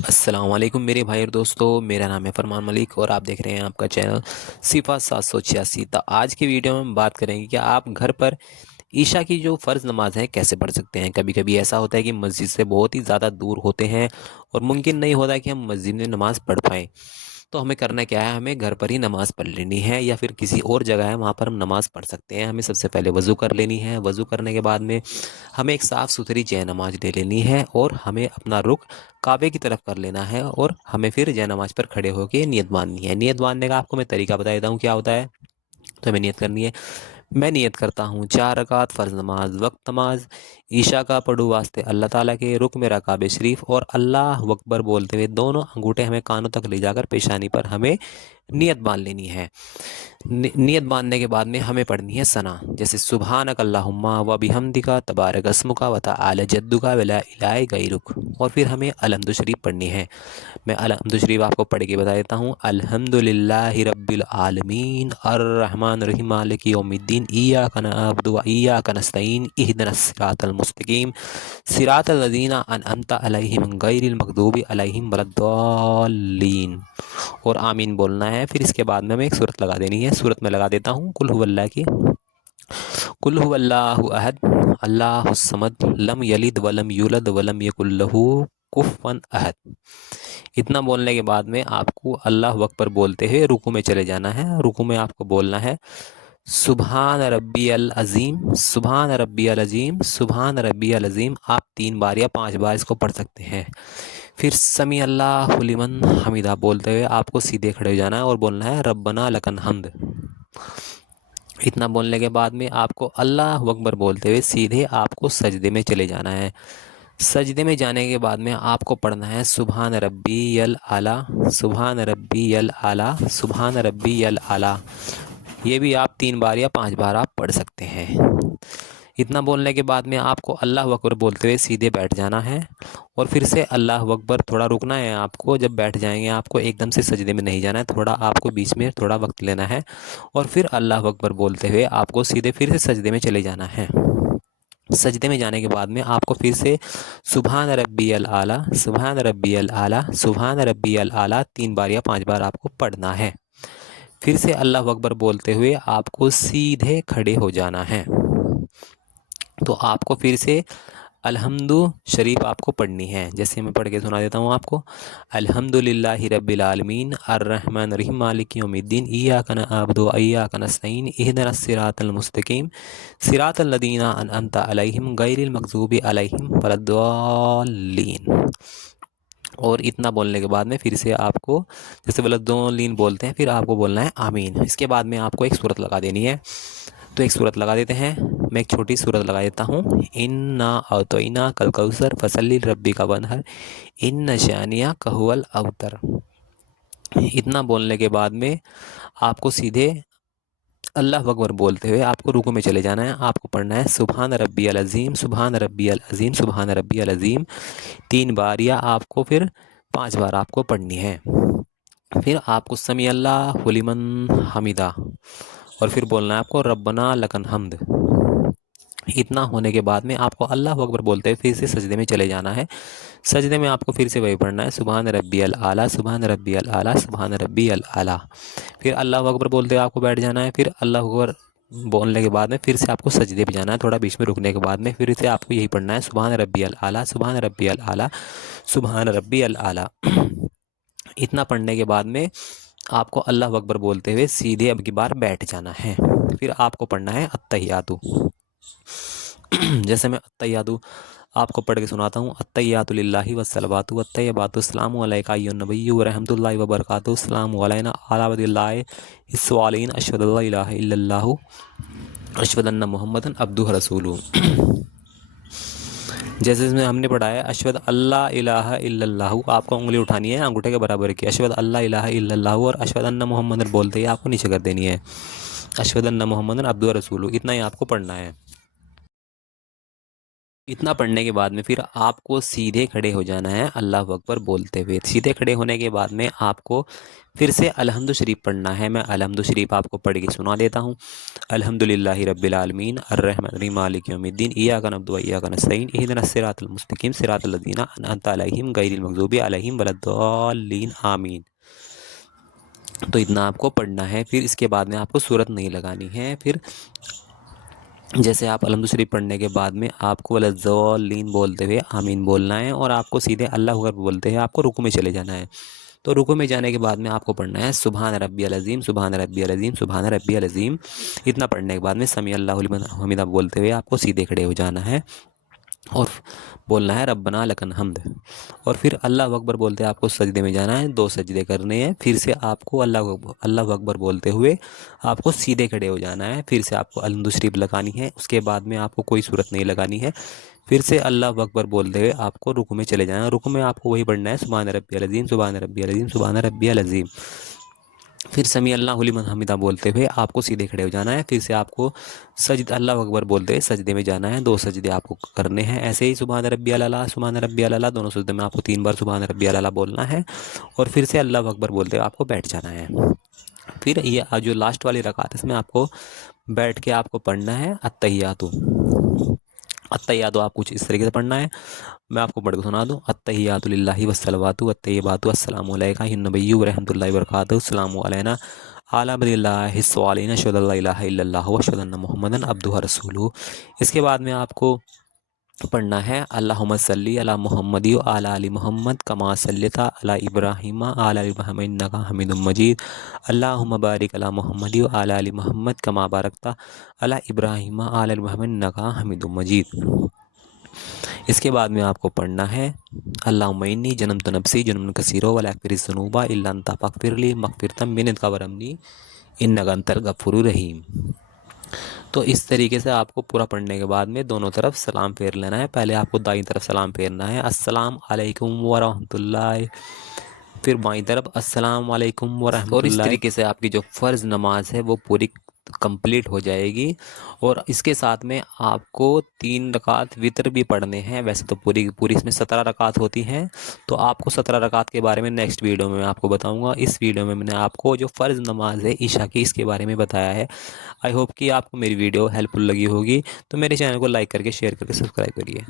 السلام علیکم میرے بھائی اور دوستو، میرا نام ہے فرمان ملک اور آپ دیکھ رہے ہیں آپ کا چینل صفات 786۔ تو آج کی ویڈیو میں ہم بات کریں گے کہ آپ گھر پر عشاء کی جو فرض نماز ہے کیسے پڑھ سکتے ہیں۔ کبھی کبھی ایسا ہوتا ہے کہ مسجد سے بہت ہی زیادہ دور ہوتے ہیں اور ممکن نہیں ہوتا کہ ہم مسجد میں نماز پڑھ پائیں، تو ہمیں کرنا کیا ہے، ہمیں گھر پر ہی نماز پڑھ لینی ہے یا پھر کسی اور جگہ ہے وہاں پر ہم نماز پڑھ سکتے ہیں۔ ہمیں سب سے پہلے وضو کر لینی ہے، وضو کرنے کے بعد میں ہمیں ایک صاف ستھری جے نماز لے لینی ہے اور ہمیں اپنا رخ کعبے کی طرف کر لینا ہے اور ہمیں پھر جے نماز پر کھڑے ہو کے نیت باندھنی ہے۔ نیت باندھنے کا آپ کو میں طریقہ بتا دیتا ہوں کیا ہوتا ہے۔ تو ہمیں نیت کرنی ہے، میں نیت کرتا ہوں 4 رکعت فرض نماز وقت نماز عشاء کا پڑھوں واسطے اللہ تعالیٰ کے، رک میرا کعبہ شریف، اور اللہ اکبر بولتے ہوئے دونوں انگوٹھے ہمیں کانوں تک لے جا کر پیشانی پر ہمیں نیت باندھ لینی ہے۔ نیت باندھنے کے بعد میں ہمیں پڑھنی ہے ثنا، جیسے سبحانک اللہم و بحمدک تبارک اسمک و تعالی جدک ولا الہ غیرک، اور پھر ہمیں الحمد شریف پڑھنی ہے۔ میں الحمد شریف آپ کو پڑھ کے بتا دیتا ہوں۔ الحمد للہ رب العالمین الرحمن الرحیم مالک یوم الدین ایاک نعبد و ایاک نستعین اہدنا الصراط المستقیم صراط الذین انعمت علیہم غیر المغضوب علیہم ولا الضالین، اور آمین بولنا ہے۔ پھر اس کے بعد میں ہمیں ایک سورت لگا دینی ہے۔ سورت میں لگا دیتا ہوں قل هو اللہ کی، قل هو اللہ احد اللہ الصمد لم یلد ولم یولد ولم یکن لہ کفوا احد۔ اتنا بولنے کے بعد میں آپ کو اللہ اکبر بولتے ہوئے رکوع میں چلے جانا ہے۔ رکوع میں آپ کو بولنا ہے سبحان ربی العظیم، سبحان ربی العظیم، سبحان ربی العظیم۔ آپ 3 بار یا 5 بار اس کو پڑھ سکتے ہیں۔ پھر سمیع اللہ لمن حمیدہ بولتے ہوئے آپ کو سیدھے کھڑے ہو جانا ہے اور بولنا ہے ربنا لک الحمد۔ اتنا بولنے کے بعد میں آپ کو اللہ اکبر بولتے ہوئے سیدھے آپ کو سجدے میں چلے جانا ہے۔ سجدے میں جانے کے بعد میں آپ کو پڑھنا ہے سبحان ربی الاعلی، سبحان ربی الاعلی، سبحان ربی الاعلی۔ یہ بھی آپ 3 بار یا 5 بار آپ پڑھ سکتے ہیں۔ اتنا بولنے کے بعد میں آپ کو اللہ اکبر بولتے ہوئے سیدھے بیٹھ جانا ہے اور پھر سے اللہ اکبر، تھوڑا رکنا ہے آپ کو۔ جب بیٹھ جائیں گے آپ کو ایک دم سے سجدے میں نہیں جانا ہے، تھوڑا آپ کو بیچ میں تھوڑا وقت لینا ہے اور پھر اللہ اکبر بولتے ہوئے آپ کو سیدھے پھر سے سجدے میں چلے جانا ہے۔ سجدے میں جانے کے بعد میں آپ کو پھر سے سبحان ربی الاعلی، سبحان ربی الاعلی، سبحان ربی الاعلی 3 بار یا 5 بار آپ کو پڑھنا ہے۔ پھر سے اللہ اکبر بولتے ہوئے آپ کو سیدھے کھڑے ہو جانا ہے۔ تو آپ کو پھر سے الحمد شریف آپ کو پڑھنی ہے، جیسے میں پڑھ کے سنا دیتا ہوں آپ کو۔ الحمد للہ رب العالمین الرحمن الرحیم مالک یوم الدین ایاک نعبد و ایاک نستعین اہدنا الصراط المستقیم صراط الذین انعمت علیہم غیر المغضوب علیہم ولا الضالین۔ اور اتنا بولنے کے بعد میں پھر سے آپ کو جیسے ولدالین بولتے ہیں، پھر آپ کو بولنا ہے آمین۔ اس کے بعد میں آپ کو ایک سورت لگا دینی ہے، تو ایک سورت لگا دیتے ہیں۔ میں ایک چھوٹی سورت لگا دیتا ہوں، انا اعطیناک الکوثر فصلی لربک وانحر ان شانئک ھو الابتر۔ اتنا بولنے کے بعد میں آپ کو سیدھے اللہ اکبر بولتے ہوئے آپ کو رکوع میں چلے جانا ہے۔ آپ کو پڑھنا ہے سبحان ربی العظیم، سبحان ربی العظیم، سبحان ربی العظیم 3 بار یا آپ کو پھر 5 بار آپ کو پڑھنی ہے۔ پھر آپ کو سمیع اللہ لمن حمیدہ، اور پھر بولنا ہے آپ کو ربنا لک الحمد۔ اتنا ہونے کے بعد میں آپ کو اللہ اکبر بولتے ہوئے پھر سے سجدے میں چلے جانا ہے۔ سجدے میں آپ کو پھر سے وہی پڑھنا ہے سبحان ربی الاعلی، سبحان ربی الاعلی، سبحان ربی الاعلی۔ پھر اللہ اکبر بولتے ہوئے آپ کو بیٹھ جانا ہے۔ پھر اللہ اکبر بولنے کے بعد میں پھر سے آپ کو سجدے پہ جانا ہے، تھوڑا بیچ میں رکنے کے بعد میں پھر سے آپ کو یہی پڑھنا ہے سبحان ربی الاعلی، سبحان ربی الاعلی، سبحان ربی الاعلی۔ اتنا پڑھنے کے بعد میں آپ کو اللہ اکبر بولتے ہوئے سیدھے اب کی بار بیٹھ جانا ہے۔ پھر آپ کو پڑھنا ہے التحیات۔ جیسے میں التحیات آپ کو پڑھ کے سناتا ہوں، التحیات للہ والصلوات والطیبات السلام علیک ایھا النبی ورحمۃ اللہ وبرکاتہ، السلام علینا علی عباد اللہ الصالحین، اشہد ان لا الہ الا اللہ اشہد ان محمدا عبدہ رسولہ۔ جیسے اس میں ہم نے پڑھا ہے اشہد اللہ الہ الا اللہ، آپ کو انگلی اٹھانی ہے انگوٹھے کے برابر کی، اشہد اللہ الہ الا اللہ، اور اشہد ان محمد بولتے ہی آپ کو نیچے کر دینی ہے، اشہد ان محمد عبدہ رسولہ۔ اتنا ہی آپ کو پڑھنا ہے۔ اتنا پڑھنے کے بعد میں پھر آپ کو سیدھے کھڑے ہو جانا ہے اللہ اکبر بولتے ہوئے۔ سیدھے کھڑے ہونے کے بعد میں آپ کو پھر سے الحمد شریف پڑھنا ہے۔ میں الحمد شریف آپ کو پڑھ کے سنا دیتا ہوں۔ الحمد للہ رب العالمین الرحمن الرحیم مالک یوم الدین ایاک نعبد و ایاک نستعین اہدنا الصراط المستقیم صراط الذین انعمت علیہم غیر المغضوب علیہم ولا الضالین آمین۔ تو اتنا آپ کو پڑھنا ہے۔ پھر اس کے بعد میں آپ کو سورت نہیں لگانی ہے۔ پھر جیسے آپ الحمد شریف پڑھنے کے بعد میں آپ کو وَلَضَّالِّينَ بولتے ہوئے آمین بولنا ہے، اور آپ کو سیدھے اللہ اکبر بولتے ہوئے آپ کو رکوع میں چلے جانا ہے۔ تو رکوع میں جانے کے بعد میں آپ کو پڑھنا ہے سبحان ربی العظیم سبحان ربی العظیم سبحان ربی العظیم۔ اتنا پڑھنے کے بعد میں سمیع اللہ لمن حمیدہ بولتے ہوئے آپ کو سیدھے کھڑے ہو جانا ہے اور بولنا ہے ربنا لک الحمد، اور پھر اللہ اکبر بولتے آپ کو سجدے میں جانا ہے، 2 سجدے کرنے ہیں۔ پھر سے آپ کو اللہ اکبر بولتے ہوئے آپ کو سیدھے کھڑے ہو جانا ہے۔ پھر سے آپ کو الحمد شریف لگانی ہے، اس کے بعد میں آپ کو کوئی صورت نہیں لگانی ہے۔ پھر سے اللہ اکبر بولتے ہوئے آپ کو رکوع میں چلے جانا ہے۔ رکوع میں آپ کو وہی پڑھنا ہے سبحان ربی العظیم سبحان ربی العظیم سبحان ربی العظیم۔ پھر سمیع اللہ لمن حمیدہ بولتے ہوئے آپ کو سیدھے کھڑے ہو جانا ہے۔ پھر سے آپ کو اللہ اکبر بولتے ہوئے سجدے میں جانا ہے، 2 سجدے آپ کو کرنے ہیں۔ ایسے ہی سبحان ربی الاعلیٰ سبحان ربی الاعلیٰ دونوں سجدے میں آپ کو 3 بار سبحان ربی الاعلیٰ بولنا ہے، اور پھر سے اللہ اکبر بولتے ہوئے آپ کو بیٹھ جانا ہے۔ پھر یہ جو لاسٹ والی رکعت ہے اس میں آپ کو بیٹھ کے آپ کو پڑھنا ہے التحیات۔ التحیات آپ کچھ اس طریقے سے پڑھنا ہے، میں آپ کو پڑھ کے سنا دوں۔ التحیات للہ والصلوات والطیبات السلام علیکہ یا نبی ورحمۃ اللہ وبرکاتہ السلام علینا اعلیٰ بد اللہ الصالحین اشہد ان لا الہ الا اللہ واشہد ان محمدا عبدہ رسولہ۔ اس کے بعد میں آپ کو پڑھنا ہے اللہم صلی علی محمد و علی آل محمد کما صلیت علی ابراہیم علی ابراہیم انک حمید مجید، اللہم بارک علی محمد و علی آل محمد کما بارکت علی ابراہیم علی ابراہیم انک حمید مجید۔ اس کے بعد میں آپ کو پڑھنا ہے اللہم انی ظلمت نفسی ظلما کثیرا ولا یغفر الذنوب الا انت فاغفر لی مغفرۃ من عندک وارحمنی انک انت الغفور الرحیم۔ تو اس طریقے سے آپ کو پورا پڑھنے کے بعد میں دونوں طرف سلام پھیر لینا ہے۔ پہلے آپ کو دائیں طرف سلام پھیرنا ہے السلام علیکم ورحمۃ اللہ، پھر بائیں طرف السلام علیکم ورحمۃ اللہ، اور اس طریقے سے آپ کی جو فرض نماز ہے وہ پوری کمپلیٹ ہو جائے گی۔ اور اس کے ساتھ میں آپ کو 3 رکعت وتر بھی پڑھنے ہیں۔ ویسے تو پوری اس میں 17 رکعت ہوتی ہیں، تو آپ کو 17 رکعت کے بارے میں نیکسٹ ویڈیو میں آپ کو بتاؤں گا۔ اس ویڈیو میں نے آپ کو جو فرض نماز ہے عشاء کی اس کے بارے میں بتایا ہے۔ آئی ہوپ کہ آپ کو میری ویڈیو ہیلپ فل لگی ہوگی، تو میرے چینل کو لائک کر کے شیئر کر کے سبسکرائب کریے۔